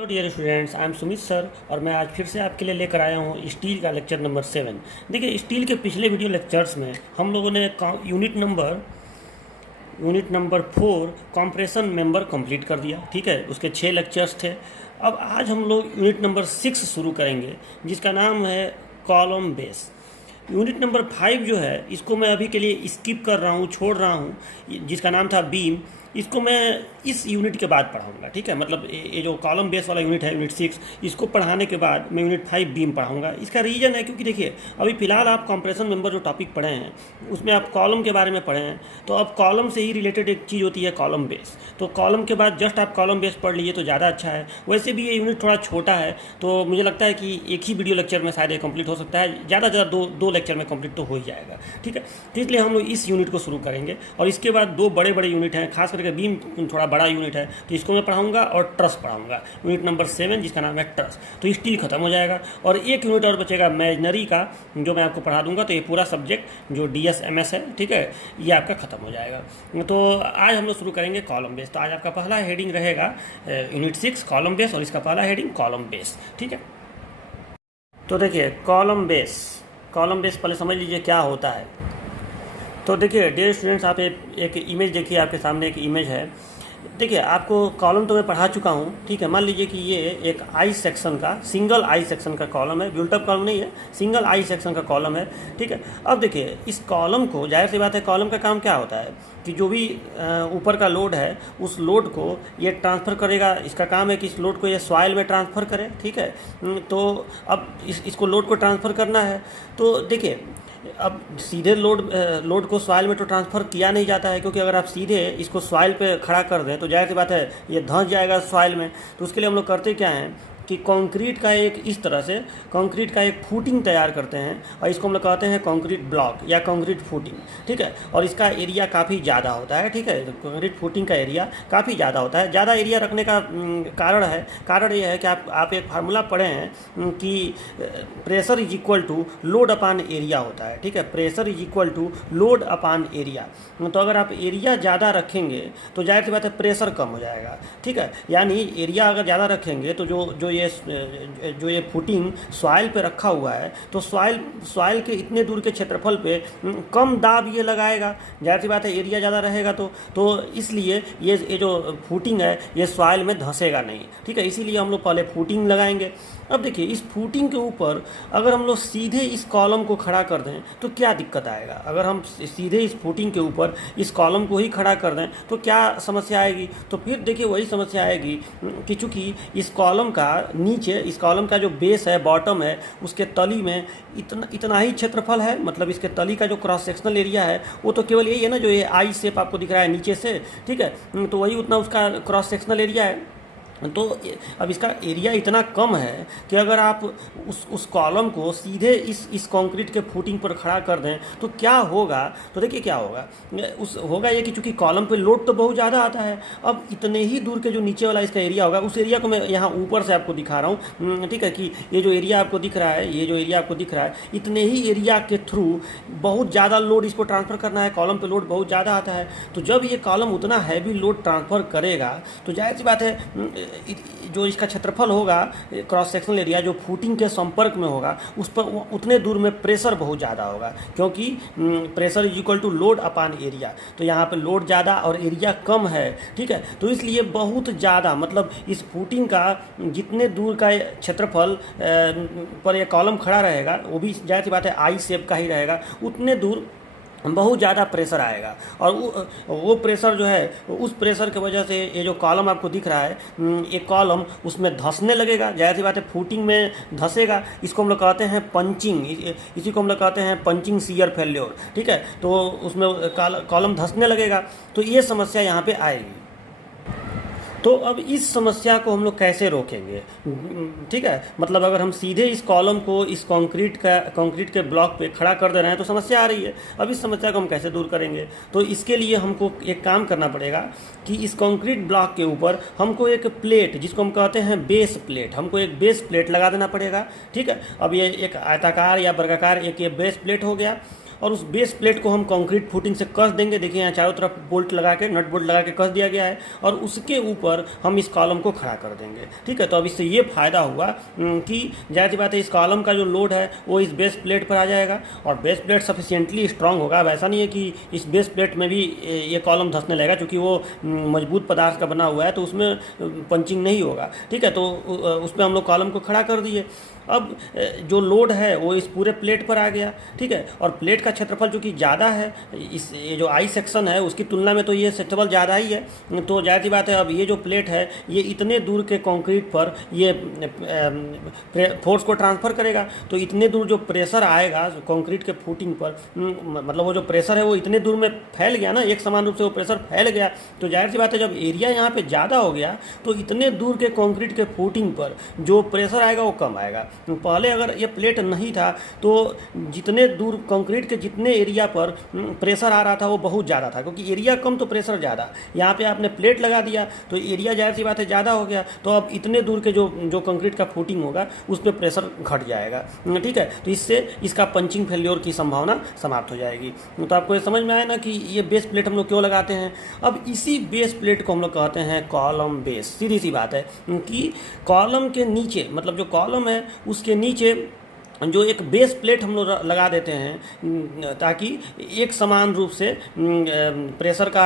Hello dear students, I am Sumit sir और मैं आज फिर से आपके लिए लेकर आया हूँ स्टील का लेक्चर नंबर 7। देखिए, स्टील के पिछले वीडियो लेक्चर्स में हम लोगों ने unit number 4 compression member complete कर दिया। ठीक है, उसके 6 लेक्चर्स थे। अब आज हम लोग यूनिट नंबर 6 शुरू करेंगे, जिसका नाम है कॉलम बेस। यूनिट नंबर 5 जो है, इसको मैं अभी के लिए स्किप कर रहा हूँ, छोड़ रहा हूँ, जिसका नाम था बीम। इसको मैं इस यूनिट के बाद पढ़ाऊंगा। ठीक है, मतलब ये जो कॉलम बेस वाला यूनिट है, यूनिट 6, इसको पढ़ाने के बाद मैं यूनिट 5 बीम पढ़ाऊंगा। इसका रीज़न है क्योंकि देखिए, अभी फिलहाल आप कंप्रेशन मेंबर जो टॉपिक पढ़े हैं उसमें आप कॉलम के बारे में पढ़े हैं, तो अब कॉलम से ही रिलेटेड एक चीज़ होती है कॉलम बेस। तो कॉलम के बाद जस्ट आप कॉलम बेस पढ़ लीजिए तो ज़्यादा अच्छा है। वैसे भी ये यूनिट थोड़ा छोटा है, तो मुझे लगता है कि एक ही वीडियो लेक्चर में शायद ये कंप्लीट हो सकता है, ज़्यादा से ज़्यादा दो लेक्चर में कंप्लीट तो हो ही जाएगा। ठीक है, तो इसलिए हम लोग इस यूनिट को शुरू करेंगे और इसके बाद 2 बड़े बड़े यूनिट हैं, खास करके बीम थोड़ा बड़ा यूनिट है, तो इसको मैं पढ़ाऊंगा और ट्रस पढ़ाऊंगा, यूनिट नंबर 7 जिसका नाम है ट्रस। तो स्टील खत्म हो जाएगा और एक यूनिट और बचेगा मैजनरी का, जो मैं आपको पढ़ा दूंगा। तो ये पूरा सब्जेक्ट जो DSMS है, ठीक है, ये आपका खत्म हो जाएगा। तो आज हम लोग शुरू करेंगे कॉलम बेस। तो आज आपका पहला हेडिंग रहेगा यूनिट 6 कॉलम बेस, और इसका पहला हेडिंग कॉलम बेस। ठीक है, तो देखिए कॉलम बेस पहले समझ लीजिए क्या होता है। तो देखिए डियर स्टूडेंट्स, आप एक इमेज देखिए, आपके सामने एक इमेज है। देखिए, आपको कॉलम तो मैं पढ़ा चुका हूँ। ठीक है, मान लीजिए कि ये एक आई सेक्शन का, सिंगल आई सेक्शन का कॉलम है, बिल्ट अप कॉलम नहीं है, सिंगल आई सेक्शन का कॉलम है। ठीक है, अब देखिए इस कॉलम को, जाहिर सी बात है, कॉलम का काम क्या होता है कि जो भी ऊपर का लोड है उस लोड को ये ट्रांसफ़र करेगा। इसका काम है कि इस लोड को ये सॉइल में ट्रांसफ़र करे। ठीक है, तो अब इसको लोड को ट्रांसफ़र करना है। तो देखिए, अब सीधे लोड को सॉइल में तो ट्रांसफ़र किया नहीं जाता है, क्योंकि अगर आप सीधे इसको सॉइल पे खड़ा कर दें तो जाहिर सी बात है ये धंस जाएगा सॉइल में। तो उसके लिए हम लोग करते क्या हैं कि कंक्रीट का एक, इस तरह से कंक्रीट का एक फूटिंग तैयार करते हैं, और इसको हम लोग कहते हैं कंक्रीट ब्लॉक या कंक्रीट फूटिंग। ठीक है, और इसका एरिया काफ़ी ज़्यादा होता है। ठीक है, तो कंक्रीट फूटिंग का एरिया काफ़ी ज़्यादा होता है। ज़्यादा एरिया रखने का कारण ये है कि आप एक फार्मूला पढ़े हैं कि pressure is equal to load upon area होता है। ठीक है, pressure is equal to load upon area. तो अगर आप एरिया ज़्यादा रखेंगे तो जाहिर सी बात है प्रेशर कम हो जाएगा। ठीक है, यानी एरिया अगर ज़्यादा रखेंगे तो जो ये फुटिंग सॉइल पे रखा हुआ है, तो सॉइल के इतने दूर के क्षेत्रफल पे कम दाब ये लगाएगा। जाहिर सी बात है एरिया ज़्यादा रहेगा तो इसलिए ये जो फुटिंग है ये सॉइल में धंसेगा नहीं। ठीक है, इसीलिए हम लोग पहले फुटिंग लगाएंगे। अब देखिए, इस फुटिंग के ऊपर अगर हम लोग सीधे इस कॉलम को खड़ा कर दें तो क्या दिक्कत आएगा। अगर हम सीधे इस फुटिंग के ऊपर इस कॉलम को ही खड़ा कर दें तो क्या समस्या आएगी। तो फिर देखिए वही समस्या आएगी कि चूँकि इस कॉलम का नीचे, इस कॉलम का जो बेस है, बॉटम है, उसके तली में इतना ही क्षेत्रफल है। मतलब इसके तली का जो क्रॉस सेक्शनल एरिया है वो तो केवल यही है ना, जो ये आई शेप आपको दिख रहा है नीचे से। ठीक है, तो वही उतना उसका क्रॉस सेक्शनल एरिया है। तो अब इसका एरिया इतना कम है कि अगर आप उस कॉलम को सीधे इस कंक्रीट के फुटिंग पर खड़ा कर दें तो क्या होगा। तो देखिए क्या होगा, होगा ये कि चूँकि कॉलम पे लोड तो बहुत ज़्यादा आता है, अब इतने ही दूर के जो नीचे वाला इसका एरिया होगा, उस एरिया को मैं यहाँ ऊपर से आपको दिखा रहा हूँ। ठीक है, कि ये जो एरिया आपको दिख रहा है, ये जो एरिया आपको दिख रहा है, इतने ही एरिया के थ्रू बहुत ज़्यादा लोड इसको ट्रांसफ़र करना है। कॉलम पे लोड बहुत ज़्यादा आता है, तो जब ये कॉलम उतना हैवी लोड ट्रांसफ़र करेगा तो जाहिर सी बात है जो इसका क्षेत्रफल होगा, क्रॉस सेक्शनल एरिया जो फुटिंग के संपर्क में होगा, उस पर उतने दूर में प्रेशर बहुत ज़्यादा होगा, क्योंकि pressure is equal to load upon area. तो यहाँ पे लोड ज़्यादा और एरिया कम है। ठीक है, तो इसलिए बहुत ज़्यादा, मतलब इस फुटिंग का जितने दूर का क्षेत्रफल पर यह कॉलम खड़ा रहेगा, वो भी जाहिर सी बात है आई शेप का ही रहेगा, उतने दूर बहुत ज़्यादा प्रेशर आएगा। और वो प्रेशर जो है, उस प्रेशर की वजह से ये जो कॉलम आपको दिख रहा है, ये कॉलम उसमें धंसने लगेगा। जाहिर सी बात है फुटिंग में धंसेगा। इसको हम लोग कहते हैं पंचिंग, इसी को हम लोग कहते हैं पंचिंग शियर फेल्योर। ठीक है, तो उसमें कॉलम धंसने लगेगा, तो ये समस्या यहाँ पे आएगी। तो अब इस समस्या को हम लोग कैसे रोकेंगे। ठीक है, मतलब अगर हम सीधे इस कॉलम को इस कंक्रीट के ब्लॉक पे खड़ा कर दे रहे हैं तो समस्या आ रही है। अब इस समस्या को हम कैसे दूर करेंगे, तो इसके लिए हमको एक काम करना पड़ेगा कि इस कंक्रीट ब्लॉक के ऊपर हमको एक प्लेट, जिसको हम कहते हैं बेस प्लेट, हमको एक बेस प्लेट लगा देना पड़ेगा। ठीक है, अब ये एक आयताकार या वर्गाकार एक ये बेस प्लेट हो गया। और उस बेस प्लेट को हम कंक्रीट फुटिंग से कस देंगे। देखिए यहाँ चारों तरफ बोल्ट लगा के, नट बोल्ट लगा के कस दिया गया है, और उसके ऊपर हम इस कॉलम को खड़ा कर देंगे। ठीक है, तो अब इससे ये फायदा हुआ कि जाहिर सी बात है इस कॉलम का जो लोड है वो इस बेस प्लेट पर आ जाएगा, और बेस प्लेट सफिशिएंटली स्ट्रांग होगा। अब ऐसा नहीं है कि इस बेस प्लेट में भी ये कॉलम धंसने लगेगा, क्योंकि वो मजबूत पदार्थ का बना हुआ है, तो उसमें पंचिंग नहीं होगा। ठीक है, तो उस पर हम लोग कॉलम को खड़ा कर दिए। अब जो लोड है वो इस पूरे प्लेट पर आ गया। ठीक है, और प्लेट का क्षेत्रफल जो कि ज़्यादा है, ये जो आई सेक्शन है उसकी तुलना में तो ये क्षेत्रफल ज़्यादा ही है। तो जाहिर सी बात है अब ये जो प्लेट है ये इतने दूर के कंक्रीट पर ये फोर्स को ट्रांसफ़र करेगा। तो इतने दूर जो प्रेशर आएगा कंक्रीट के फुटिंग पर, मतलब वो जो प्रेशर है वो इतने दूर में फैल गया ना, एक समान रूप से वो प्रेशर फैल गया। तो जाहिर सी बात है जब एरिया यहाँ पे ज़्यादा हो गया तो इतने दूर के कंक्रीट के फुटिंग पर जो प्रेशर आएगा वो कम आएगा। पहले अगर ये प्लेट नहीं था तो जितने दूर कंक्रीट के जितने एरिया पर प्रेशर आ रहा था वो बहुत ज़्यादा था, क्योंकि एरिया कम तो प्रेशर ज़्यादा। यहाँ पे आपने प्लेट लगा दिया तो एरिया जाहिर सी बात है ज़्यादा हो गया, तो अब इतने दूर के जो कंक्रीट का फुटिंग होगा उस पर प्रेशर घट जाएगा। ठीक है, तो इससे इसका पंचिंग फेल्योर की संभावना समाप्त हो जाएगी। तो आपको ये समझ में आया ना कि ये बेस प्लेट हम लोग क्यों लगाते हैं। अब इसी बेस प्लेट को हम लोग कहते हैं कॉलम बेस। सीधी सी बात है कि कॉलम के नीचे, मतलब जो कॉलम है उसके नीचे जो एक बेस प्लेट हम लोग लगा देते हैं ताकि एक समान रूप से प्रेशर का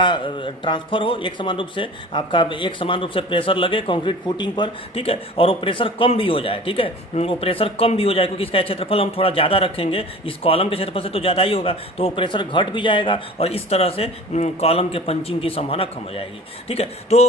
ट्रांसफ़र हो, एक समान रूप से आपका एक समान रूप से प्रेशर लगे कंक्रीट फुटिंग पर। ठीक है, और वो प्रेशर कम भी हो जाए। ठीक है, वो प्रेशर कम भी हो जाए क्योंकि इसका क्षेत्रफल हम थोड़ा ज़्यादा रखेंगे, इस कॉलम के क्षेत्रफल से तो ज़्यादा ही होगा, तो वो प्रेशर घट भी जाएगा और इस तरह से कॉलम के पंचिंग की संभावना कम हो जाएगी। ठीक है, तो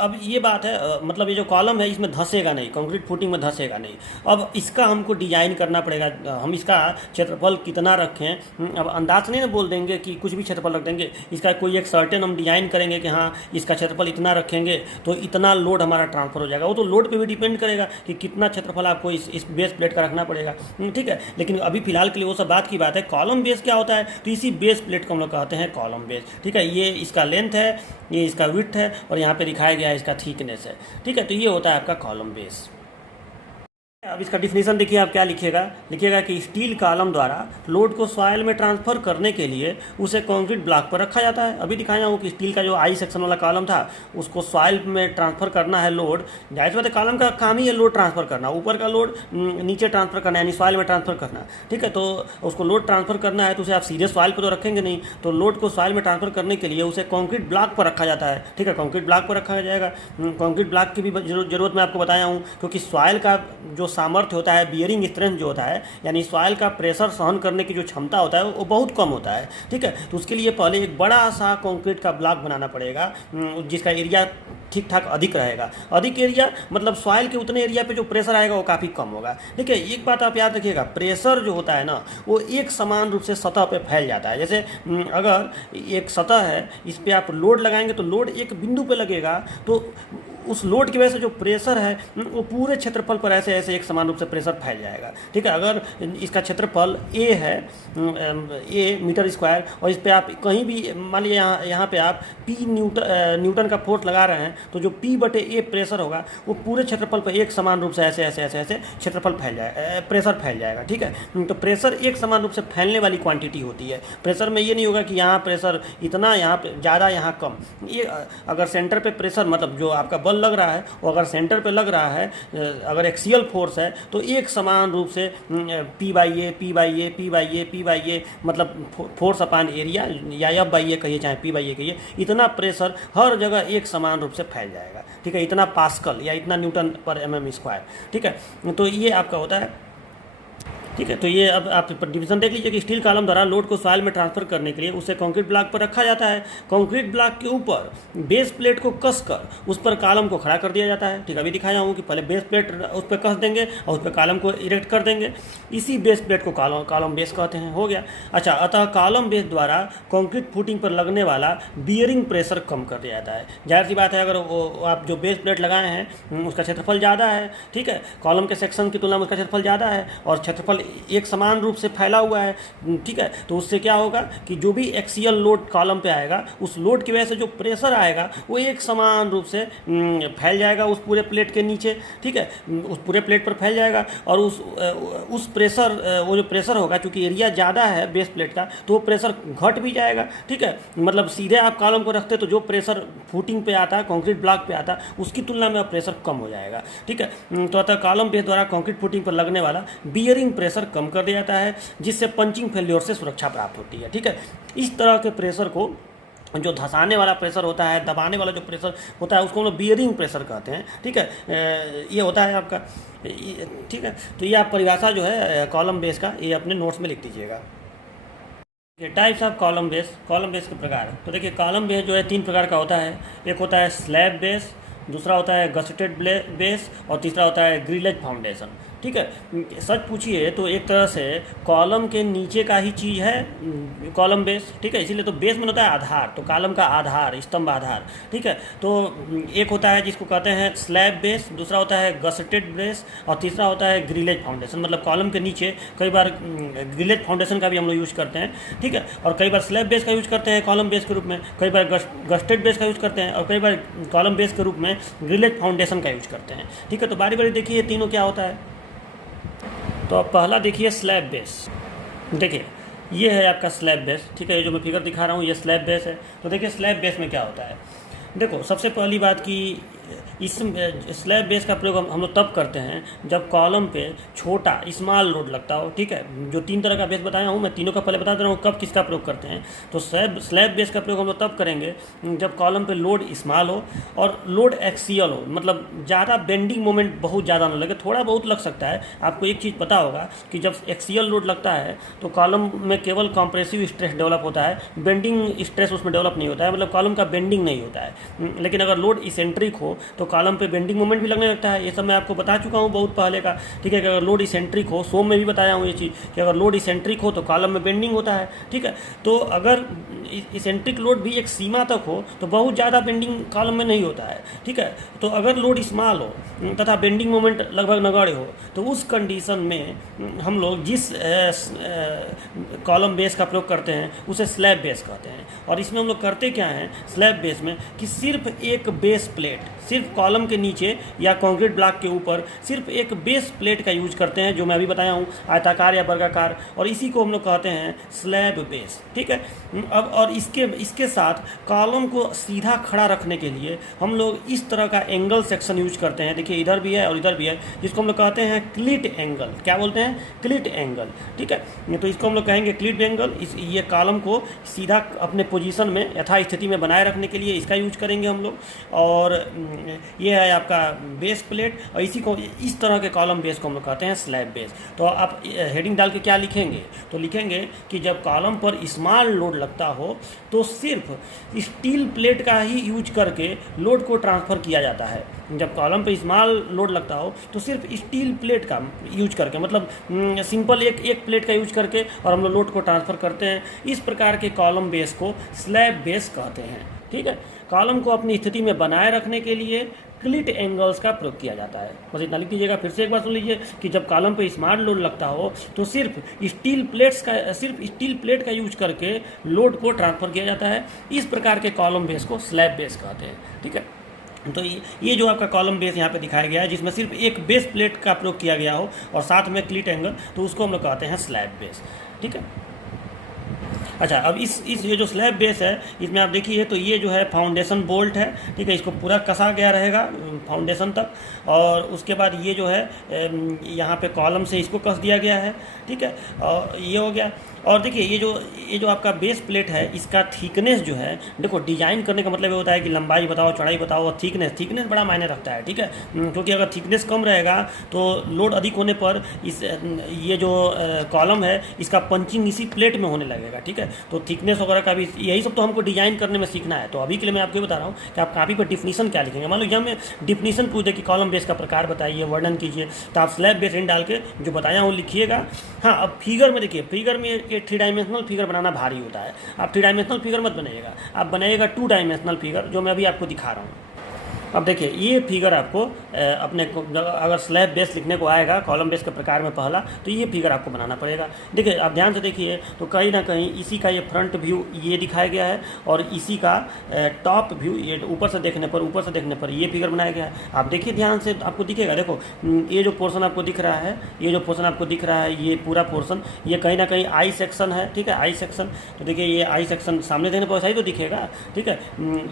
अब ये बात है, मतलब ये जो कॉलम है इसमें धंसेगा नहीं, कंक्रीट फुटिंग में धंसेगा नहीं। अब इसका हमको डिजाइन करना पड़ेगा, हम इसका क्षेत्रफल कितना रखें। अब अंदाज नहीं ना बोल देंगे कि कुछ भी क्षेत्रफल रख देंगे, इसका कोई एक सर्टेन हम डिजाइन करेंगे कि हाँ इसका क्षेत्रफल इतना रखेंगे तो इतना लोड हमारा ट्रांसफर हो जाएगा। वो तो लोड पे भी डिपेंड करेगा कि कितना क्षेत्रफल आपको इस बेस प्लेट का रखना पड़ेगा। ठीक है, लेकिन अभी फिलहाल के लिए वो सब बात की बात है। कॉलम बेस क्या होता है, तो इसी बेस प्लेट को हम लोग कहते हैं कॉलम बेस। ठीक है, ये इसका लेंथ है, ये इसका विड्थ है, और यहाँ पे दिखाया गया है इसका थिकनेस है। ठीक है, तो ये होता है आपका कॉलम बेस। अब इसका डिफिनीशन देखिए, आप क्या लिखिएगा कि स्टील कॉलम द्वारा लोड को सॉइल में ट्रांसफर करने के लिए उसे कंक्रीट ब्लॉक पर रखा जाता है। अभी दिखाया हूँ कि स्टील का जो आई सेक्शन वाला कॉलम था उसको सॉइल में ट्रांसफर करना है लोड। जाहिर बात है कॉलम का काम ही है लोड ट्रांसफर करना, ऊपर का लोड नीचे ट्रांसफर करना, यानी सॉइल में ट्रांसफर करना। ठीक है, तो उसको लोड ट्रांसफर करना है तो उसे आप सीधे सॉइल पर तो रखेंगे नहीं, तो लोड को सॉइल में ट्रांसफर करने के लिए उसे कंक्रीट ब्लॉक पर रखा जाता है। ठीक है, कंक्रीट ब्लॉक पर रखा जाएगा। कंक्रीट ब्लॉक की भी जरूरत मैं आपको बताया हूँ, क्योंकि सॉइल का जो सामर्थ्य होता है, बियरिंग स्ट्रेंथ जो होता है, यानी सॉइल का प्रेशर सहन करने की जो क्षमता होता है वो बहुत कम होता है। ठीक है, तो उसके लिए पहले एक बड़ा सा कंक्रीट का ब्लॉक बनाना पड़ेगा जिसका एरिया ठीक ठाक अधिक रहेगा। अधिक एरिया मतलब सॉइल के उतने एरिया पे जो प्रेशर आएगा वो काफ़ी कम होगा। ठीक है, एक बात आप याद रखिएगा, प्रेशर जो होता है ना वो एक समान रूप से सतह पे फैल जाता है। जैसे अगर एक सतह है, इस पर आप लोड लगाएंगे तो लोड एक बिंदु पे लगेगा, तो उस लोड की वजह से जो प्रेशर है वो पूरे क्षेत्रफल पर ऐसे ऐसे एक समान रूप से प्रेशर फैल जाएगा। ठीक है, अगर इसका क्षेत्रफल ए है, ए मीटर स्क्वायर, और इस पर आप कहीं भी मान लीजिए यहाँ पे आप पी न्यूटन का फोर्स लगा रहे हैं, तो जो पी बटे ए प्रेशर होगा वो पूरे क्षेत्रफल पर एक समान रूप से ऐसे ऐसे ऐसे ऐसे क्षेत्रफल फैल जाएगा, प्रेशर फैल जाएगा। ठीक है, तो प्रेशर एक समान रूप से फैलने वाली क्वांटिटी होती है। प्रेशर में ये नहीं होगा कि यहाँ प्रेशर इतना, यहाँ पे ज़्यादा, यहाँ कम। ये अगर सेंटर पे प्रेशर, मतलब जो आपका बल लग रहा है वो अगर सेंटर पे लग रहा है, अगर एक्सियल फोर्स है तो एक समान रूप से पी बाई ए मतलब फोर्स अपान एरिया, या एफ बाई ए कहिए चाहे पी बाई ए कहिए, इतना प्रेशर हर जगह एक समान रूप से फैल जाएगा। ठीक है, इतना पास्कल या इतना न्यूटन पर एमएम स्क्वायर। ठीक है, तो ये आपका होता है। ठीक है, तो ये अब आप डिवीजन देख लीजिए कि स्टील कॉलम द्वारा लोड को सॉइल में ट्रांसफर करने के लिए उसे कंक्रीट ब्लॉक पर रखा जाता है। कंक्रीट ब्लॉक के ऊपर बेस प्लेट को कसकर उस पर कॉलम को खड़ा कर दिया जाता है। ठीक है, अभी दिखाया हूँ कि पहले बेस प्लेट उस पर कस देंगे और उस पर कॉलम को इरेक्ट कर देंगे। इसी बेस प्लेट को कॉलम बेस कहते हैं। हो गया। अच्छा, अतः कॉलम बेस द्वारा कंक्रीट फुटिंग पर लगने वाला बियरिंग प्रेशर कम कर दिया जाता है। जाहिर सी बात है, अगर आप जो बेस प्लेट लगाए हैं उसका क्षेत्रफल ज़्यादा है, ठीक है, कॉलम के सेक्शन की तुलना में उसका क्षेत्रफल ज़्यादा है और क्षेत्रफल एक समान रूप से फैला हुआ है, ठीक है। तो उससे क्या होगा कि जो भी एक्सियल लोड कॉलम पे आएगा, उस लोड की वजह से जो प्रेशर आएगा वो एक समान रूप से फैल जाएगा उस पूरे प्लेट के नीचे, ठीक है, उस पूरे प्लेट पर फैल जाएगा। और उस प्रेशर, वो जो प्रेशर होगा, चूँकि एरिया ज़्यादा है बेस प्लेट का, तो वो प्रेशर घट भी जाएगा, ठीक है। मतलब सीधे आप कॉलम को रखते तो जो प्रेशर फुटिंग पे आता है, कंक्रीट ब्लॉक पे आता है, उसकी तुलना में अब प्रेशर कम हो जाएगा, ठीक है। तो अतः कॉलम बेस द्वारा कंक्रीट फुटिंग पर लगने वाला बियरिंग प्रेशर कम कर दिया जाता है, जिससे पंचिंग फेल्योर से सुरक्षा प्राप्त होती है, ठीक है। इस तरह के प्रेशर को, जो धंसाने वाला प्रेशर होता है, दबाने वाला जो प्रेशर होता है, उसको हम लोग बियरिंग प्रेशर कहते हैं, ठीक है। ये होता है आपका, ठीक है। तो ये आप परिभाषा जो है कॉलम बेस का, ये अपने नोट्स में लिख दीजिएगा। टाइप्स ऑफ कॉलम बेस के प्रकार। तो देखिए कॉलम बेस जो है 3 प्रकार का होता है। एक होता है स्लैब बेस, दूसरा होता है गसेटेड बेस, और तीसरा होता है ग्रिलेज फाउंडेशन, ठीक है। सच पूछिए तो एक तरह से कॉलम के नीचे का ही चीज़ है कॉलम बेस, ठीक है। इसीलिए तो बेस में होता है आधार, तो कॉलम का आधार, स्तंभ आधार, ठीक है। तो एक होता है जिसको कहते हैं स्लैब बेस, दूसरा होता है गसेटेड बेस, और तीसरा होता है ग्रिलेज फाउंडेशन। मतलब कॉलम के नीचे कई बार ग्रिलेज फाउंडेशन का भी हम लोग यूज़ करते हैं, ठीक है। और कई बार स्लैब बेस का यूज़ करते हैं कॉलम बेस के रूप में, कई बार गसेटेड बेस का यूज़ करते हैं, और कई बार कॉलम बेस के रूप में ग्रिलेज फाउंडेशन का यूज़ करते हैं, ठीक है। तो बारी बारी देखिए ये तीनों क्या होता है। तो अब पहला देखिए स्लैब बेस। देखिए ये है आपका स्लैब बेस, ठीक है। ये जो मैं फिगर दिखा रहा हूँ ये स्लैब बेस है। तो देखिए स्लैब बेस में क्या होता है। देखो सबसे पहली बात कि इस स्लैब बेस का प्रयोग हम लोग तब करते हैं जब कॉलम पे छोटा स्मॉल लोड लगता हो, ठीक है। जो 3 तरह का बेस बताया हूँ मैं, तीनों का पहले बता दे रहा हूँ कब किसका प्रयोग करते हैं। तो स्लैब बेस का प्रयोग हम लोग तब करेंगे जब कॉलम पे लोड स्मॉल हो और लोड एक्सियल हो, मतलब ज़्यादा बेंडिंग मोमेंट बहुत ज़्यादा ना लगे, थोड़ा बहुत लग सकता है। आपको एक चीज़ पता होगा कि जब एक्सियल लोड लगता है तो कॉलम में केवल कॉम्प्रेसिव स्ट्रेस डेवलप होता है, बेंडिंग स्ट्रेस उसमें डेवलप नहीं होता है, मतलब कॉलम का बेंडिंग नहीं होता है। लेकिन अगर लोड इसेंट्रिक हो तो कॉलम पे बेंडिंग मोमेंट भी लगने लगता है। ये सब मैं आपको बता चुका हूँ बहुत पहले का, ठीक है। कि अगर लोड इसेंट्रिक हो, सोम में भी बताया हूँ ये चीज़ कि अगर लोड इसेंट्रिक हो तो कॉलम में बेंडिंग होता है, ठीक है। तो अगर इसेंट्रिक लोड भी एक सीमा तक हो तो बहुत ज़्यादा बेंडिंग कॉलम में नहीं होता है, ठीक है। तो अगर लोड स्मॉल हो तथा बेंडिंग मोमेंट लगभग नगण्य हो तो उस कंडीशन में हम लोग जिस कॉलम बेस का प्रयोग करते हैं उसे स्लैब बेस कहते हैं। और इसमें हम लोग करते क्या हैं स्लैब बेस में कि सिर्फ एक बेस प्लेट, सिर्फ कॉलम के नीचे या कंक्रीट ब्लॉक के ऊपर सिर्फ एक बेस प्लेट का यूज करते हैं, जो मैं अभी बताया हूँ, आयताकार या वर्गाकार, और इसी को हम लोग कहते हैं स्लैब बेस, ठीक है। अब और इसके साथ कॉलम को सीधा खड़ा रखने के लिए हम लोग इस तरह का एंगल सेक्शन यूज करते हैं। देखिए इधर भी है और इधर भी है, जिसको हम लोग कहते हैं क्लिट एंगल। क्या बोलते हैं? क्लिट एंगल, ठीक है। तो इसको हम लोग कहेंगे क्लिट एंगल। ये कॉलम को सीधा अपने पोजीशन में यथास्थिति में बनाए रखने के लिए इसका यूज करेंगे हम लोग। और ये है आपका बेस प्लेट, और इसी को, इस तरह के कॉलम बेस को हम लोग कहते हैं स्लैब बेस। तो आप हेडिंग डाल के क्या लिखेंगे? तो लिखेंगे कि जब कॉलम पर स्मॉल लोड लगता हो तो सिर्फ स्टील प्लेट का ही यूज करके लोड को ट्रांसफ़र किया जाता है। जब कॉलम पे स्मॉल लोड लगता हो तो सिर्फ स्टील प्लेट का यूज करके, मतलब सिंपल एक प्लेट का यूज करके, और हम लोग लोड को ट्रांसफ़र करते हैं। इस प्रकार के कॉलम बेस को स्लैब बेस कहते हैं, ठीक है। कॉलम को अपनी स्थिति में बनाए रखने के लिए क्लिट एंगल्स का प्रयोग किया जाता है। बस इतना लिख दीजिएगा। फिर से एक बार सुन लीजिए कि जब कॉलम पे स्मॉल लोड लगता हो तो सिर्फ स्टील प्लेट का यूज करके लोड को ट्रांसफ़र किया जाता है। इस प्रकार के कॉलम बेस को स्लैब बेस कहते हैं, ठीक है। तो ये जो आपका कॉलम बेस यहाँ पे दिखाया गया है, जिसमें सिर्फ एक बेस प्लेट का प्रयोग किया गया हो और साथ में क्लिट एंगल, तो उसको हम लोग कहते हैं स्लैब बेस, ठीक है। अच्छा, अब इस ये जो स्लैब बेस है, इसमें आप देखिए तो ये जो है फाउंडेशन बोल्ट है, ठीक है। इसको पूरा कसा गया रहेगा फाउंडेशन तक, और उसके बाद ये जो है यहाँ पे कॉलम से इसको कस दिया गया है, ठीक है। और ये हो गया। और देखिए ये जो आपका बेस प्लेट है, इसका थिकनेस जो है, देखो डिजाइन करने का मतलब ये होता है कि लंबाई बताओ, चौड़ाई बताओ, और थिकनेस बड़ा मायने रखता है, ठीक है। क्योंकि अगर थिकनेस कम रहेगा तो लोड अधिक होने पर ये जो कॉलम है इसका पंचिंग इसी प्लेट में होने लगेगा, ठीक है। तो थिकनेस वगैरह का भी, यही सब तो हमको डिजाइन करने में सीखना है। तो अभी के लिए मैं आपको बता रहा हूँ कि आप कॉपी पर डिफिनीशन क्या लिखेंगे। मान लो यहाँ में डिफिनीशन पूछ दे कि कॉलम बेस का प्रकार बताइए, वर्णन कीजिए, तो आप स्लैब बेस इन डाल के जो बताया हूँ लिखिएगा। हाँ, अब फिगर में देखिए, फिगर में ये 3 डायमेंशनल फिगर बनाना भारी होता है। आप 3 डायमेंशनल फिगर मत बनाइएगा, आप बनाइएगा 2 डायमेंशनल फिगर, जो मैं अभी आपको दिखा रहा हूँ। अब देखिए ये फिगर आपको अपने अगर स्लैब बेस लिखने को आएगा कॉलम बेस के प्रकार में पहला, तो ये फिगर आपको बनाना पड़ेगा। देखिए आप ध्यान से देखिए, तो कहीं ना कहीं इसी का ये फ्रंट व्यू ये दिखाया गया है और इसी का टॉप व्यू ये ऊपर से देखने पर ये फिगर बनाया गया है। आप देखिए ध्यान से, आपको दिखेगा, देखो ये जो पोर्शन आपको दिख रहा है, ये पूरा पोर्शन ये कहीं ना कहीं आई सेक्शन है, ठीक है, आई सेक्शन। तो देखिए ये आई सेक्शन सामने देखने पर सही तो दिखेगा, ठीक है।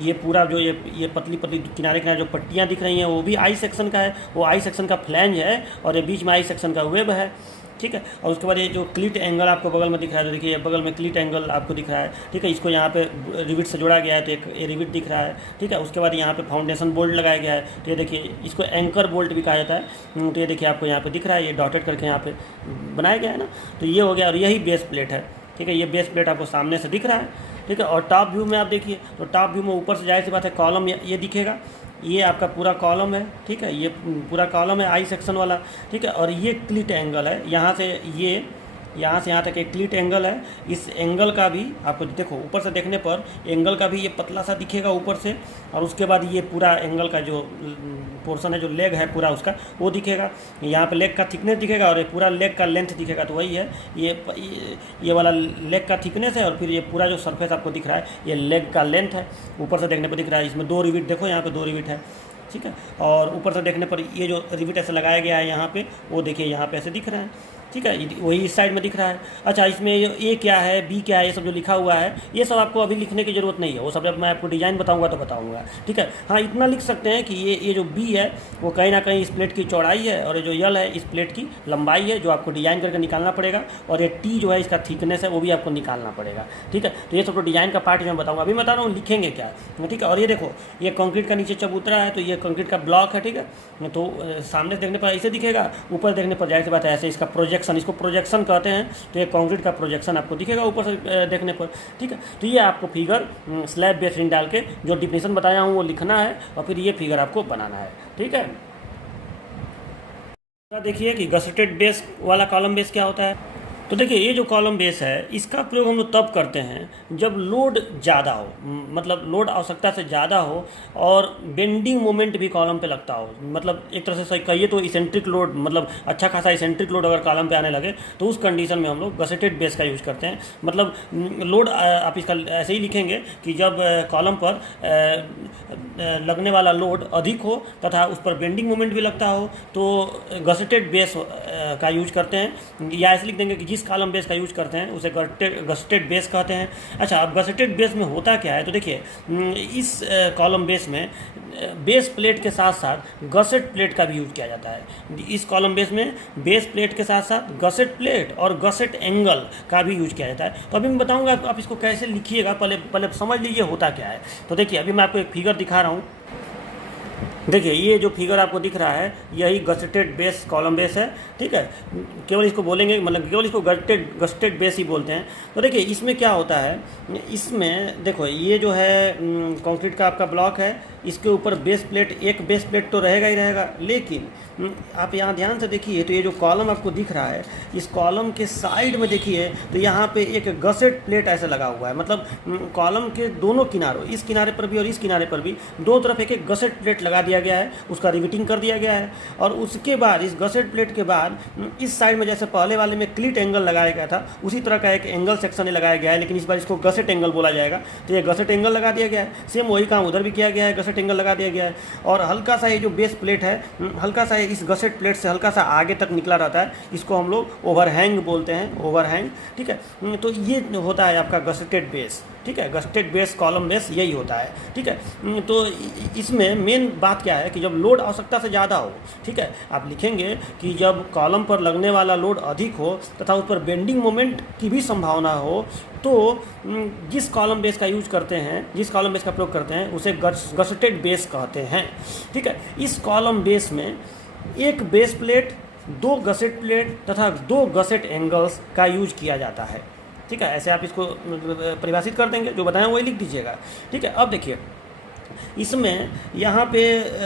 ये पूरा जो ये पतली पतली किनारे किनारे जो पट्टियाँ दिख रही हैं वो भी आई सेक्शन का है, वो आई सेक्शन का फ्लैंज है और ये बीच में आई सेक्शन का वेब है, ठीक है। और उसके बाद ये जो क्लिट एंगल आपको बगल में दिख रहा है, तो देखिए बगल में क्लिट एंगल आपको दिख रहा है, ठीक है। इसको यहाँ पे रिविट से जोड़ा गया है, तो एक ये रिविट दिख रहा है, ठीक है। उसके बाद यहाँ पे फाउंडेशन बोल्ट लगाया गया है, तो ये देखिए इसको एंकर बोल्ट भी कहा जाता है। तो ये देखिए आपको यहाँ पे दिख रहा है, ये डॉटेड करके यहाँ पे बनाया गया है ना। तो ये हो गया और यही बेस प्लेट है, ठीक है। ये बेस प्लेट आपको सामने से दिख रहा है, ठीक है। और टॉप व्यू में आप देखिए, तो टॉप व्यू में ऊपर से जाहिर सी बात है कॉलम ये दिखेगा, ये आपका पूरा कॉलम है, ठीक है। ये पूरा कॉलम है आई सेक्शन वाला, ठीक है। और ये क्लिट एंगल है, यहाँ से यहाँ तक एक क्लिट एंगल है। इस एंगल का भी आपको देखो ऊपर से देखने पर एंगल का भी ये पतला सा दिखेगा ऊपर से, और उसके बाद ये पूरा एंगल का जो पोर्शन है, जो लेग है पूरा उसका वो दिखेगा। यहाँ पे लेग का थिकनेस दिखेगा और ये पूरा लेग का लेंथ दिखेगा। तो वही है, ये वाला लेग का थिकनेस है और फिर ये पूरा जो सरफेस आपको दिख रहा है ये लेग का लेंथ है, ऊपर से देखने पर दिख रहा है। इसमें 2 रिविट देखो, यहाँ पे 2 रिविट है, ठीक है। और ऊपर से देखने पर ये जो रिविट ऐसे लगाया गया है यहाँ पे, वो देखिए यहाँ पे ऐसे दिख रहा है, ठीक है। वही इस साइड में दिख रहा है। अच्छा, इसमें ए क्या है, बी क्या है, ये सब जो लिखा हुआ है ये सब आपको अभी लिखने की ज़रूरत नहीं है, वो सब जब मैं आपको डिज़ाइन बताऊंगा तो बताऊंगा, ठीक है। हाँ, इतना लिख सकते हैं कि ये जो बी है वो कहीं ना कहीं इस प्लेट की चौड़ाई है और ये जो यल है इस प्लेट की लंबाई है, जो आपको डिज़ाइन करके निकालना पड़ेगा। और ये टी जो है इसका थिकनेस है वो भी आपको निकालना पड़ेगा, ठीक है। तो ये सब तो डिज़ाइन का पार्ट मैं बताऊँगा, अभी बता रहा हूँ लिखेंगे क्या, ठीक है। और ये देखो ये कंक्रीट का नीचे चबूतरा है, तो ये कंक्रीट का ब्लॉक है, ठीक है। तो सामने देखने पर ऐसे दिखेगा, ऊपर देखने पर जाहिर सी बात है ऐसे। इसका प्रोजेक्शन, इसको प्रोजेक्शन कहते हैं, तो ये कंक्रीट का प्रोजेक्शन आपको दिखेगा ऊपर से देखने पर, ठीक है। तो ये आपको फिगर स्लैब बेस रिंग डाल के जो डिफिनेशन बताया हूँ वो लिखना है और फिर ये फिगर आपको बनाना है, ठीक है। तो देखिए कि गसेटेड बेस वाला कॉलम बेस क्या होता है। तो देखिए ये जो कॉलम बेस है इसका प्रयोग हम लोग तब करते हैं जब लोड ज़्यादा हो, मतलब लोड आवश्यकता से ज़्यादा हो और बेंडिंग मोमेंट भी कॉलम पे लगता हो। मतलब एक तरह से सही कहिए तो इसेंट्रिक लोड, मतलब अच्छा खासा इसेंट्रिक लोड अगर कॉलम पे आने लगे तो उस कंडीशन में हम लोग गसेटेड बेस का यूज़ करते हैं। मतलब लोड आप इसका ऐसे ही लिखेंगे कि जब कॉलम पर लगने वाला लोड अधिक हो तथा उस पर बेंडिंग मोमेंट भी लगता हो तो गसेटेड बेस का यूज करते हैं। या ऐसे लिख देंगे कि जिस कॉलम बेस का यूज करते हैं उसे गसेटेड बेस कहते हैं। अच्छा, अब गसेटेड बेस में होता क्या है, तो देखिए इस कॉलम बेस में बेस प्लेट के साथ साथ गसेट प्लेट का भी यूज किया जाता है। इस कॉलम बेस में बेस प्लेट के साथ साथ गसेट प्लेट और गसेट एंगल का भी यूज किया जाता है। तो अभी मैं बताऊंगा आप इसको कैसे लिखिएगा, पहले समझ लीजिए होता क्या है। तो देखिए अभी मैं आपको एक फिगर दिखा रहा हूँ। देखिए ये जो फिगर आपको दिख रहा है यही गसेटेड बेस कॉलम बेस है, ठीक है। केवल इसको बोलेंगे, मतलब केवल इसको गसेटेड बेस ही बोलते हैं। तो देखिए इसमें क्या होता है, इसमें देखो ये जो है कंक्रीट का आपका ब्लॉक है, इसके ऊपर बेस प्लेट, एक बेस प्लेट तो रहेगा ही रहेगा, लेकिन आप यहाँ ध्यान से देखिए तो ये जो कॉलम आपको दिख रहा है इस कॉलम के साइड में देखिए तो यहाँ पे एक गसेट प्लेट ऐसे लगा हुआ है। मतलब कॉलम के दोनों किनारों, इस किनारे पर भी और इस किनारे पर भी, दो तरफ एक एक गसेट प्लेट लगा दिया गया है, उसका रिविटिंग कर दिया गया है। और उसके बाद इस गसेट प्लेट के बाद इस साइड में जैसे पहले वाले में क्लिट एंगल लगाया गया था उसी तरह का एक एंगल सेक्शन लगाया गया है, लेकिन इस बार इसको गसेट एंगल बोला जाएगा। तो ये गसेट एंगल लगा दिया गया है, सेम वही काम उधर भी किया गया है, गसेट एंगल लगा दिया गया है। और हल्का सा ये जो बेस प्लेट है, हल्का सा इस गसेट प्लेट से हल्का सा आगे तक निकला रहता है, इसको हम लोग ओवरहैंग बोलते हैं, ओवरहैंग, ठीक है। तो ये होता है आपका गसेटेड बेस, ठीक है। गसेटेड बेस कॉलम बेस यही होता है, ठीक है। तो इसमें मेन बात क्या है कि जब लोड आवश्यकता से ज़्यादा हो, ठीक है, आप लिखेंगे कि जब कॉलम पर लगने वाला लोड अधिक हो तथा उस पर बेंडिंग मोमेंट की भी संभावना हो तो जिस कॉलम बेस का यूज करते हैं, जिस कॉलम बेस का प्रयोग करते हैं उसे गसेटेड बेस कहते हैं, ठीक है। इस कॉलम बेस में एक बेस प्लेट, दो गसेट प्लेट तथा दो गसेट एंगल्स का यूज किया जाता है, ठीक है। ऐसे आप इसको परिभाषित कर देंगे, जो बताएं वही लिख दीजिएगा, ठीक है। अब देखिए इसमें यहाँ पे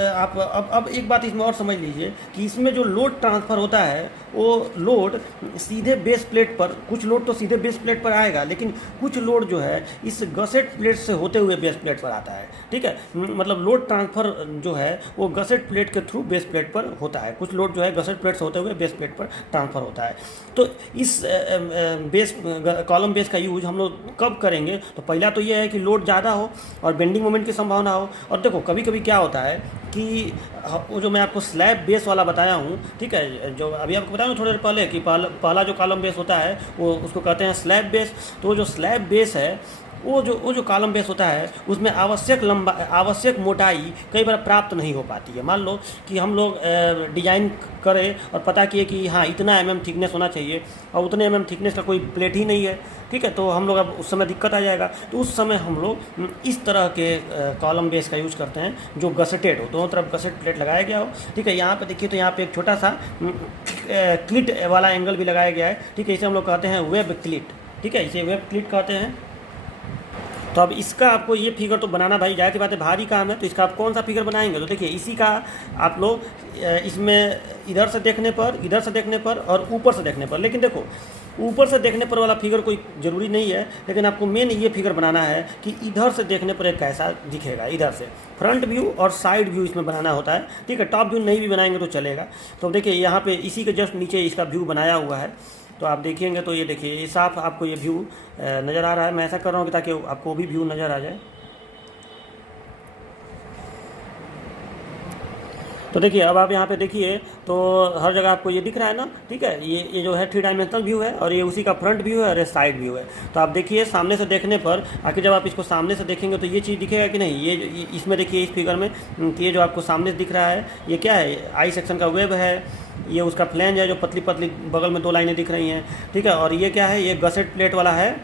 आप अब एक बात इसमें और समझ लीजिए कि इसमें जो लोड ट्रांसफ़र होता है वो लोड सीधे बेस प्लेट पर, कुछ लोड तो सीधे बेस प्लेट पर आएगा, लेकिन कुछ लोड जो है इस गसेट प्लेट से होते हुए बेस प्लेट पर आता है। ठीक है, मतलब लोड ट्रांसफ़र जो है वो गसेट प्लेट के थ्रू बेस प्लेट पर होता है, कुछ लोड जो है गसेट प्लेट से होते हुए बेस प्लेट पर ट्रांसफ़र होता है। तो इस बेस कॉलम बेस का यूज हम लोग कब करेंगे? तो पहला तो ये है कि लोड ज़्यादा हो और बेंडिंग मोमेंट की संभावना हो। और देखो कभी कभी क्या होता है कि वो जो मैं आपको स्लैब बेस वाला बताया हूँ, ठीक है, जो अभी आपको बताया थोड़ी देर पहले कि पहला जो कॉलम बेस होता है वो उसको कहते हैं स्लैब बेस। तो जो स्लैब बेस है वो जो कॉलम बेस होता है उसमें आवश्यक मोटाई कई बार प्राप्त नहीं हो पाती है। मान लो कि हम लोग डिज़ाइन करें और पता किए कि हाँ इतना थिकनेस होना चाहिए और उतने थिकनेस का कोई प्लेट ही नहीं है, ठीक है, तो हम लोग अब उस समय दिक्कत आ जाएगा। तो उस समय हम लोग इस तरह के कॉलम बेस का यूज़ करते हैं जो गसेटेड हो, दोनों तरफ गसेट प्लेट लगाया गया हो। ठीक है, यहाँ पे देखिए तो यहाँ पे एक छोटा सा क्लिट वाला एंगल भी लगाया गया है। ठीक है, इसे हम लोग कहते हैं वेब क्लिट। ठीक है, इसे वेब क्लिट कहते हैं। तो अब इसका आपको ये फिगर तो बनाना भाई जाहिर सी बात है भारी काम है, तो इसका आप कौन सा फिगर बनाएंगे? तो देखिए इसी का आप लोग इसमें इधर से देखने पर और ऊपर से देखने पर, लेकिन देखो ऊपर से देखने पर वाला फिगर कोई ज़रूरी नहीं है, लेकिन आपको मेन ये फिगर बनाना है कि इधर से देखने पर एक कैसा दिखेगा। इधर से फ्रंट व्यू और साइड व्यू इसमें बनाना होता है। ठीक है, टॉप व्यू नहीं भी बनाएंगे तो चलेगा। तो देखिए यहाँ पे इसी के जस्ट नीचे इसका व्यू बनाया हुआ है, तो आप देखेंगे तो ये देखिए ये साफ आपको ये व्यू नज़र आ रहा है। मैं ऐसा कर रहा हूँ ताकि आपको वो भी व्यू नज़र आ जाए। तो देखिए अब आप यहाँ पे देखिए तो हर जगह आपको ये दिख रहा है ना। ठीक है, ये जो है 3 डायमेंशनल व्यू है और ये उसी का फ्रंट व्यू है और ये साइड व्यू है। तो आप देखिए सामने से देखने पर आखिर जब आप इसको सामने से देखेंगे तो ये चीज़ दिखेगा कि नहीं? ये इसमें देखिए इस फिगर में ये जो आपको सामने से दिख रहा है ये क्या है? आई सेक्शन का वेब है, ये उसका फ्लैंज है जो पतली पतली बगल में 2 लाइनें दिख रही हैं। ठीक है, और ये क्या है? ये गसेट प्लेट वाला है।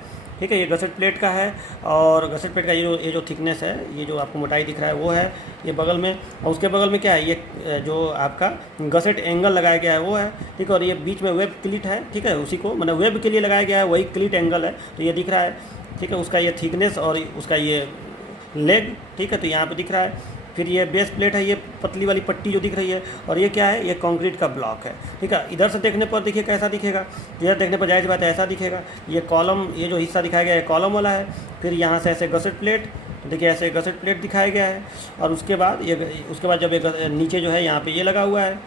ठीक है, ये गसेट प्लेट का है और गसेट प्लेट का ये जो थिकनेस है, ये जो आपको मोटाई दिख रहा है वो है ये बगल में। और उसके बगल में क्या है? ये जो आपका गसेट एंगल लगाया गया है वो है। ठीक है, और ये बीच में वेब क्लिट है। ठीक है, उसी को मतलब वेब के लिए लगाया गया है, वही क्लिट एंगल है, तो ये दिख रहा है। ठीक है, उसका ये थिकनेस और उसका ये लेग। ठीक है, तो यहाँ पर दिख रहा है। फिर ये बेस प्लेट है, ये पतली वाली पट्टी जो दिख रही है, और ये क्या है? ये कंक्रीट का ब्लॉक है। ठीक है, इधर से देखने पर देखिए कैसा दिखेगा? इधर देखने पर जाहिर सी बात है ऐसा दिखेगा। ये कॉलम, ये जो हिस्सा दिखाया गया है कॉलम वाला है। फिर यहाँ से ऐसे गसेट प्लेट, तो देखिए ऐसे गसेट प्लेट दिखाया गया है। और उसके बाद जब ये नीचे जो है यहाँ पे ये लगा हुआ है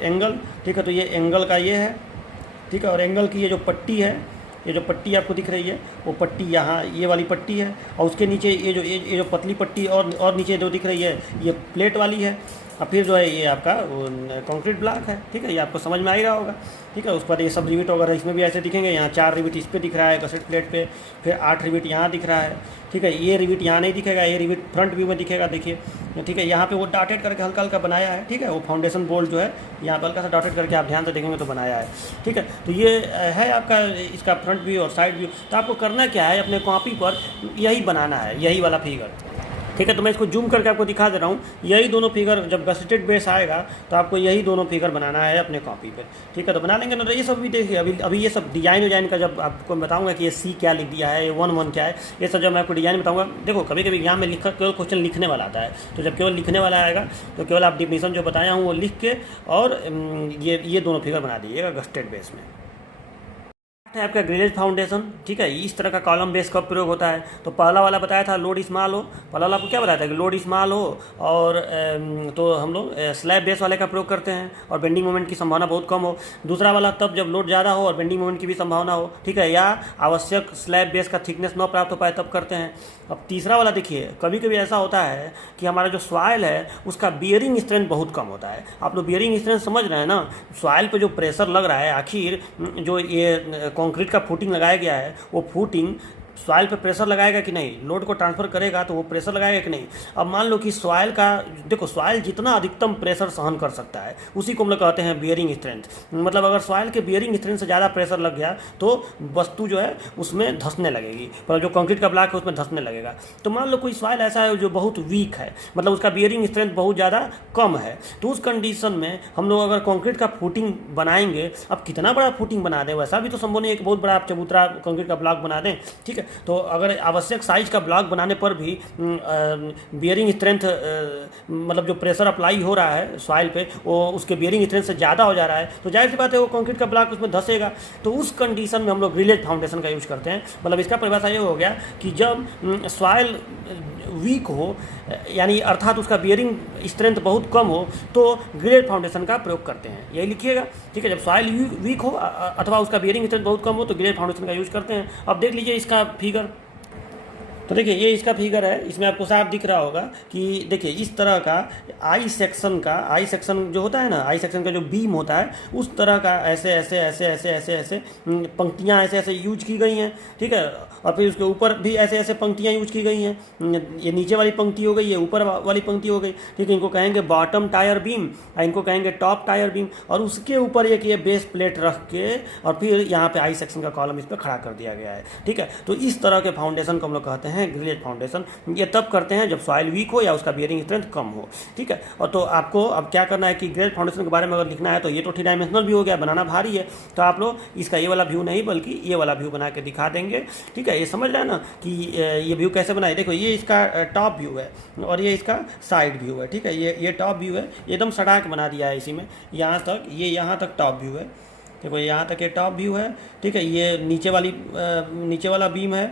एंगल। ठीक है, तो ये एंगल का ये है। ठीक है, और एंगल की ये जो पट्टी है, ये जो पट्टी आपको दिख रही है वो पट्टी यहाँ ये वाली पट्टी है, और उसके नीचे ये जो पतली पट्टी और नीचे जो दिख रही है ये प्लेट वाली है। और फिर जो है ये आपका कंक्रीट ब्लॉक है। ठीक है, ये आपको समझ में आ ही रहा होगा। ठीक है, उस पर ये सब रिविट वगैरह इसमें भी ऐसे दिखेंगे। यहाँ 4 रिविट इस पर दिख रहा है गसेट प्लेट पे, फिर 8 रिविट यहाँ दिख रहा है। ठीक है, ये रिविट यहाँ नहीं दिखेगा, ये रिविट फ्रंट व्यू में दिखेगा। देखिए ठीक है, यहाँ पे वो डॉटेड करके हल्का हल्का बनाया है। ठीक है, वो फाउंडेशन बोल्ट जो है यहाँ पर हल्का सा डॉटेड करके आप ध्यान से देखेंगे तो बनाया है। ठीक है, तो ये है आपका इसका फ्रंट व्यू और साइड व्यू। तो आपको करना क्या है? अपने कॉपी पर यही बनाना है, यही वाला फिगर। ठीक है, तो मैं इसको जूम करके आपको दिखा दे रहा हूँ। यही दोनों फिगर जब गसेटेड बेस आएगा तो आपको यही दोनों फिगर बनाना है अपने कॉपी पे। ठीक है, तो बना लेंगे ना। तो ये सब भी देखिए अभी ये सब डिजाइन का जब आपको बताऊंगा कि ये सी क्या लिख दिया है, ये 1 क्या है, ये सब जब मैं आपको डिजाइन बताऊंगा। देखो कभी कभी एग्जाम में केवल क्वेश्चन लिखने वाला आता है, तो जब केवल लिखने वाला आएगा तो केवल आप डिफिनीशन जो बताया हूँ वो लिख के और ये दोनों फिगर बना दीजिएगा गसेटेड बेस में। है आपका ग्रिलेज फाउंडेशन। ठीक है, इस तरह का कॉलम बेस कब प्रयोग होता है? तो पहला वाला बताया था लोड स्मॉल हो। पहला वाला आपको क्या बताया था कि लोड स्मॉल हो और तो हम लोग स्लैब बेस वाले का प्रयोग करते हैं और बेंडिंग मोमेंट की संभावना बहुत कम हो। दूसरा वाला तब जब लोड ज़्यादा हो और बेंडिंग मोमेंट की भी संभावना हो। ठीक है, या आवश्यक स्लैब बेस का थिकनेस न प्राप्त हो पाए तब करते हैं। अब तीसरा वाला देखिए, कभी कभी ऐसा होता है कि हमारा जो सॉइल है उसका बियरिंग स्ट्रेंथ बहुत कम होता है। आप लोग बियरिंग स्ट्रेंथ समझ रहे हैं ना? सॉइल पे जो प्रेशर लग रहा है, आखिर जो ये कंक्रीट का फुटिंग लगाया गया है वो फुटिंग सॉइल पे प्रेशर लगाएगा कि नहीं? लोड को ट्रांसफ़र करेगा तो वो प्रेशर लगाएगा कि नहीं? अब मान लो कि सॉइल का देखो, सॉइल जितना अधिकतम प्रेशर सहन कर सकता है उसी को हम लोग कहते हैं बियरिंग स्ट्रेंथ। मतलब अगर सॉइल के बियरिंग स्ट्रेंथ से ज़्यादा प्रेशर लग गया तो वस्तु जो है उसमें धंसने लगेगी, पर जो कंक्रीट का ब्लॉक है उसमें धंसने लगेगा। तो मान लो कोई सॉइल ऐसा है जो बहुत वीक है, मतलब उसका बियरिंग स्ट्रेंथ बहुत ज़्यादा कम है, तो उस कंडीशन में हम लोग अगर कंक्रीट का फुटिंग बनाएंगे, अब कितना बड़ा फुटिंग बना दें वैसा भी तो संभव नहीं है कि बहुत बड़ा आप चबूतरा कंक्रीट का ब्लॉक बना दें। ठीक है, है। तो अगर आवश्यक साइज का ब्लॉक बनाने पर भी बियरिंग स्ट्रेंथ मतलब जो प्रेशर अप्लाई हो रहा है सॉइल पे वो उसके बियरिंग स्ट्रेंथ से ज़्यादा हो जा रहा है, तो जाहिर सी बात है वो कंक्रीट का ब्लॉक उसमें धंसेगा। तो उस कंडीशन में हम लोग ग्रिलेज फाउंडेशन का यूज़ करते हैं। मतलब इसका परिभाषा ये हो गया कि जब सॉइल वीक हो, यानी अर्थात उसका बियरिंग स्ट्रेंथ बहुत कम हो, तो ग्रिलेज फाउंडेशन का प्रयोग करते हैं। यही लिखिएगा, ठीक है। जब सॉइल वीक हो अथवा उसका बियरिंग स्ट्रेंथ बहुत कम हो तो ग्रिलेज फाउंडेशन का यूज़ करते हैं। अब देख लीजिए इसका फिगर। तो देखिए ये इसका फिगर है, इसमें आपको साफ दिख रहा होगा कि देखिए इस तरह का आई सेक्शन जो होता है ना, आई सेक्शन का जो बीम होता है उस तरह का ऐसे ऐसे ऐसे ऐसे ऐसे ऐसे पंक्तियाँ ऐसे ऐसे यूज की गई हैं, ठीक है। और फिर उसके ऊपर भी ऐसे ऐसे पंक्तियाँ यूज की गई हैं। ये नीचे वाली पंक्ति हो गई, ये ऊपर वाली पंक्ति हो गई, ठीक है। इनको कहेंगे बॉटम टायर बीम और इनको कहेंगे टॉप टायर बीम। और उसके ऊपर एक ये बेस प्लेट रख के और फिर यहाँ पे आई सेक्शन का कॉलम इस पर खड़ा कर दिया गया है, ठीक है। तो इस तरह के फाउंडेशन को हम लोग कहते हैं ग्रिलेज फाउंडेशन। ये तब करते हैं जब सॉइल वीक हो या उसका बियरिंग स्ट्रेंथ कम हो, ठीक है। और तो आपको अब क्या करना है कि ग्रिलेज फाउंडेशन के बारे में अगर लिखना है तो ये तो 3 डायमेंशनल व्यू हो गया, बनाना भारी है, तो आप लोग इसका ये वाला व्यू नहीं बल्कि ये वाला व्यू बना के दिखा देंगे, ठीक है। ये समझ रहे हैं ना कि ये व्यू कैसे बनाए। देखो ये इसका टॉप व्यू है और ये इसका साइड व्यू है, ठीक है। ये टॉप व्यू है, एकदम सड़ाक बना दिया है इसी में, यहाँ तक ये यहाँ तक टॉप व्यू है। देखो यहाँ तक ये टॉप व्यू है, ठीक है। ये नीचे वाला बीम है,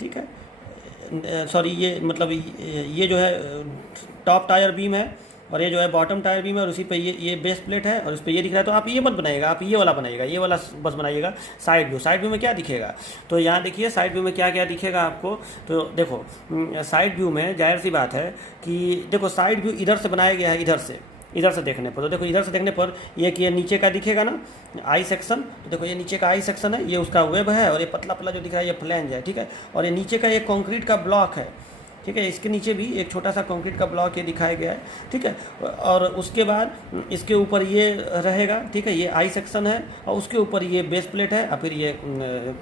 ठीक है। सॉरी ये मतलब ये जो है टॉप टायर बीम है और ये जो है बॉटम टायर बीम है और उसी पे ये बेस प्लेट है और उस पर ये दिख रहा है। तो आप ये मत बनाइएगा, आप ये वाला बनाइएगा, ये वाला बस बनाइएगा साइड व्यू। साइड व्यू में क्या दिखेगा, तो यहाँ देखिए साइड व्यू में क्या क्या दिखेगा आपको। तो देखो साइड व्यू में जाहिर सी बात है कि देखो साइड व्यू इधर से बनाया गया है, इधर से देखने पर। तो देखो इधर से देखने पर ये नीचे का दिखेगा ना आई सेक्शन, तो देखो ये नीचे का आई सेक्शन है, ये उसका वेब है और ये पतला पतला जो दिख रहा है ये फ्लैंज है, ठीक है। और ये नीचे का एक कंक्रीट का ब्लॉक है, ठीक है। इसके नीचे भी एक छोटा सा कंक्रीट का ब्लॉक ये दिखाया गया है, ठीक है। और उसके बाद इसके ऊपर ये रहेगा, ठीक है। ये आई सेक्शन है और उसके ऊपर ये बेस प्लेट है और फिर ये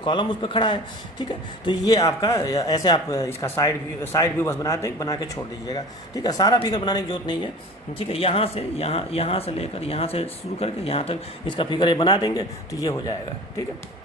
कॉलम उस पर खड़ा है, ठीक है। तो ये आपका ऐसे आप इसका साइड व्यू बस बना के छोड़ दीजिएगा, ठीक है। सारा फिगर बनाने की जरूरत नहीं है, ठीक है। यहाँ से लेकर यहाँ से शुरू करके यहाँ तक इसका फिगर ये बना देंगे तो ये हो जाएगा, ठीक है।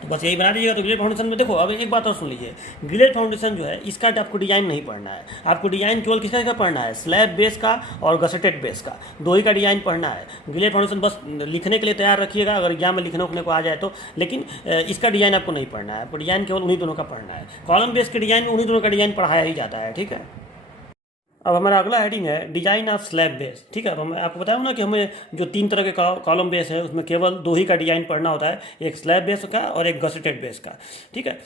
तो बस यही बना दीजिएगा। तो ग्रिलेज फाउंडेशन में देखो अब एक बात और सुन लीजिए, ग्रिलेज फाउंडेशन जो है इसका आपको डिजाइन नहीं पढ़ना है, आपको डिजाइन केवल किसका पढ़ना है, स्लैब बेस का और गसेटेड बेस का, दो ही का डिजाइन पढ़ना है। ग्रिलेज फाउंडेशन बस लिखने के लिए तैयार रखिएगा अगर एग्जाम में लिखने उखने को आ जाए तो, लेकिन इसका डिजाइन आपको नहीं पढ़ना है, आपको डिजाइन केवल उन्हीं दोनों का पढ़ना है। कॉलम बेस के डिजाइन में उन्हीं दोनों का डिजाइन पढ़ाया ही जाता है, ठीक है। अब हमारा अगला हेडिंग है डिजाइन ऑफ स्लैब बेस, ठीक है। अब मैं आपको बताऊँ ना कि हमें जो 3 तरह के कॉलम बेस है उसमें केवल 2 ही का डिजाइन पढ़ना होता है, एक स्लैब बेस का और एक गसेटेड बेस का, ठीक है।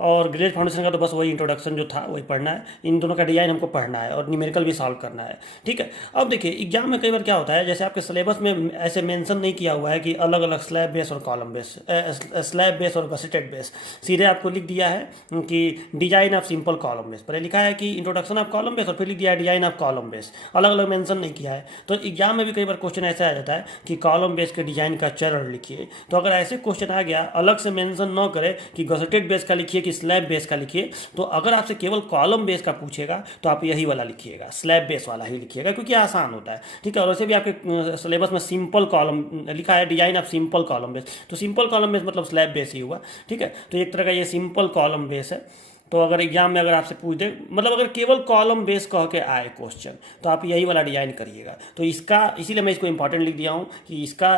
और ग्रिलेज फाउंडेशन का तो बस वही इंट्रोडक्शन जो था वही पढ़ना है, इन दोनों का डिजाइन हमको पढ़ना है और न्यूमेरिकल भी सॉल्व करना है, ठीक है। अब देखिए एग्जाम में कई बार क्या होता है, जैसे आपके सिलेबस में ऐसे मेंशन नहीं किया हुआ है कि अलग अलग स्लैब बेस और कॉलम बेस, स्लैब बेस और गसेटेड बेस, सीधे आपको लिख दिया है कि design of simple column base. पहले लिखा है कि इंट्रोडक्शन ऑफ कॉलम बेस और फिर लिख दिया है डिजाइन ऑफ कॉलम बेस, अलग अलग मेंशन नहीं किया है। तो एग्जाम में भी कई बार क्वेश्चन ऐसा आ जाता है कि कॉलम बेस के डिजाइन का चरण लिखिए। तो अगर ऐसे क्वेश्चन आ गया अलग से मेंशन न करे कि गसेटेड बेस का लिखिए कि स्लैब बेस का लिखिए, तो अगर आपसे केवल कॉलम बेस का पूछेगा तो आप यही वाला लिखिएगा, स्लैब बेस वाला ही लिखिएगा, क्योंकि आसान होता है, ठीक है। और वैसे भी आपके सिलेबस में सिंपल कॉलम लिखा है, design of simple column base, तो सिंपल कॉलम बेस मतलब स्लैब बेस ही हुआ, ठीक है। तो एक तरह का ये सिंपल कॉलम बेस है। तो अगर एग्जाम में अगर आपसे पूछ दे, मतलब अगर केवल कॉलम बेस कह के आए क्वेश्चन, तो आप यही वाला डिजाइन करिएगा। तो इसका इसीलिए मैं इसको इंपॉर्टेंट लिख दिया हूँ कि इसका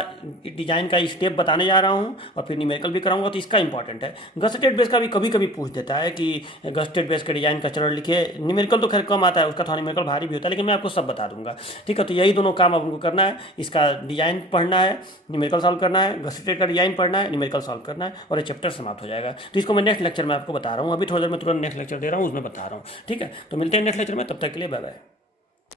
डिजाइन का स्टेप बताने जा रहा हूँ और फिर न्यूमेरिकल भी कराऊंगा, तो इसका इंपॉर्टेंट है। गसेटेड बेस का भी कभी कभी पूछ देता है कि गसेटेड बेस के डिजाइन का चरण लिखिए, न्यूमेरिकल तो खैर कम आता है, उसका थोड़ा न्यूमेरिकल भारी भी होता है, लेकिन मैं आपको सब बता दूंगा, ठीक है। तो यही दोनों काम अब हमको करना है, इसका डिजाइन पढ़ना है, न्यूमेरिकल सॉल्व करना है, गसेटेड का डिजाइन पढ़ना है, न्यूमेरिकल सॉल्व करना है और ये चैप्टर समाप्त हो जाएगा। तो इसको मैं नेक्स्ट लेक्चर में आपको बता रहा हूँ, अभी थोड़ी देर में तुरंत नेक्स्ट लेक्चर दे रहा हूँ, उसमें बता रहा हूँ, ठीक है। तो मिलते हैं नेक्स्ट लेक्चर में, तब तक के लिए बाय बाय।